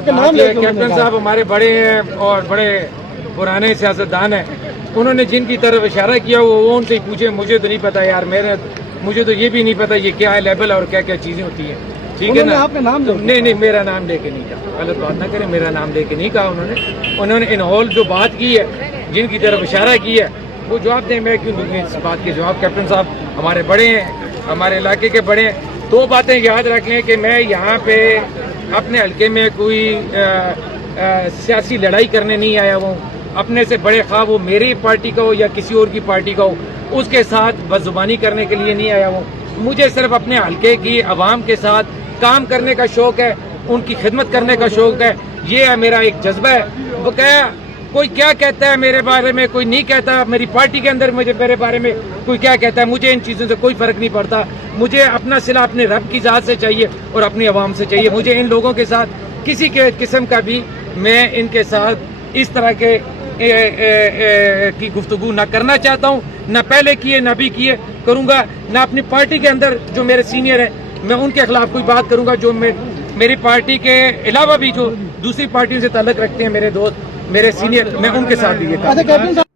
آپ کے نام لے کے کیپٹن صاحب ہمارے بڑے ہیں اور بڑے پرانے سیاستدان ہیں، انہوں نے جن کی طرف اشارہ کیا وہ ان سے ہی پوچھے، مجھے تو نہیں پتا یار، مجھے تو یہ بھی نہیں پتا یہ کیا ہے لیبل اور کیا کیا چیزیں ہوتی ہیں، ٹھیک ہے نا؟ آپ کا نام نہیں میرا نام لے کے نہیں کہا، غلط بات نہ کریں، میرا نام لے کے نہیں کہا انہوں نے ان ہال جو بات کی ہے، جن کی طرف اشارہ کی ہے وہ جواب دیں، میں کیوں دوں گی اس بات کے جواب؟ کیپٹن صاحب ہمارے بڑے ہیں، ہمارے علاقے کے بڑے ہیں۔ دو باتیں یاد رکھ لیں کہ میں یہاں پہ اپنے حلقے میں کوئی سیاسی لڑائی کرنے نہیں آیا ہوں، اپنے سے بڑے خواہ وہ میری پارٹی کا ہو یا کسی اور کی پارٹی کا ہو، اس کے ساتھ بدزبانی کرنے کے لیے نہیں آیا ہوں۔ مجھے صرف اپنے حلقے کی عوام کے ساتھ کام کرنے کا شوق ہے، ان کی خدمت کرنے کا شوق ہے، یہ ہے میرا ایک جذبہ ہے۔ وہ کہا کوئی کیا کہتا ہے میرے بارے میں، کوئی نہیں کہتا، میری پارٹی کے اندر میرے بارے میں کوئی کیا کہتا ہے، مجھے ان چیزوں سے کوئی فرق نہیں پڑتا۔ مجھے اپنا صلہ اپنے رب کی ذات سے چاہیے اور اپنی عوام سے چاہیے۔ مجھے ان لوگوں کے ساتھ کسی کے قسم کا بھی میں ان کے ساتھ اس طرح کے کی گفتگو نہ کرنا چاہتا ہوں، نہ پہلے کیے نہ بھی کیے کروں گا، نہ اپنی پارٹی کے اندر جو میرے سینئر ہیں میں ان کے خلاف کوئی بات کروں گا، جو میری پارٹی کے علاوہ بھی جو دوسری پارٹیوں سے تعلق رکھتے ہیں، میرے دوست، میرے سینئر، میں ان کے ساتھ بھی یہ کام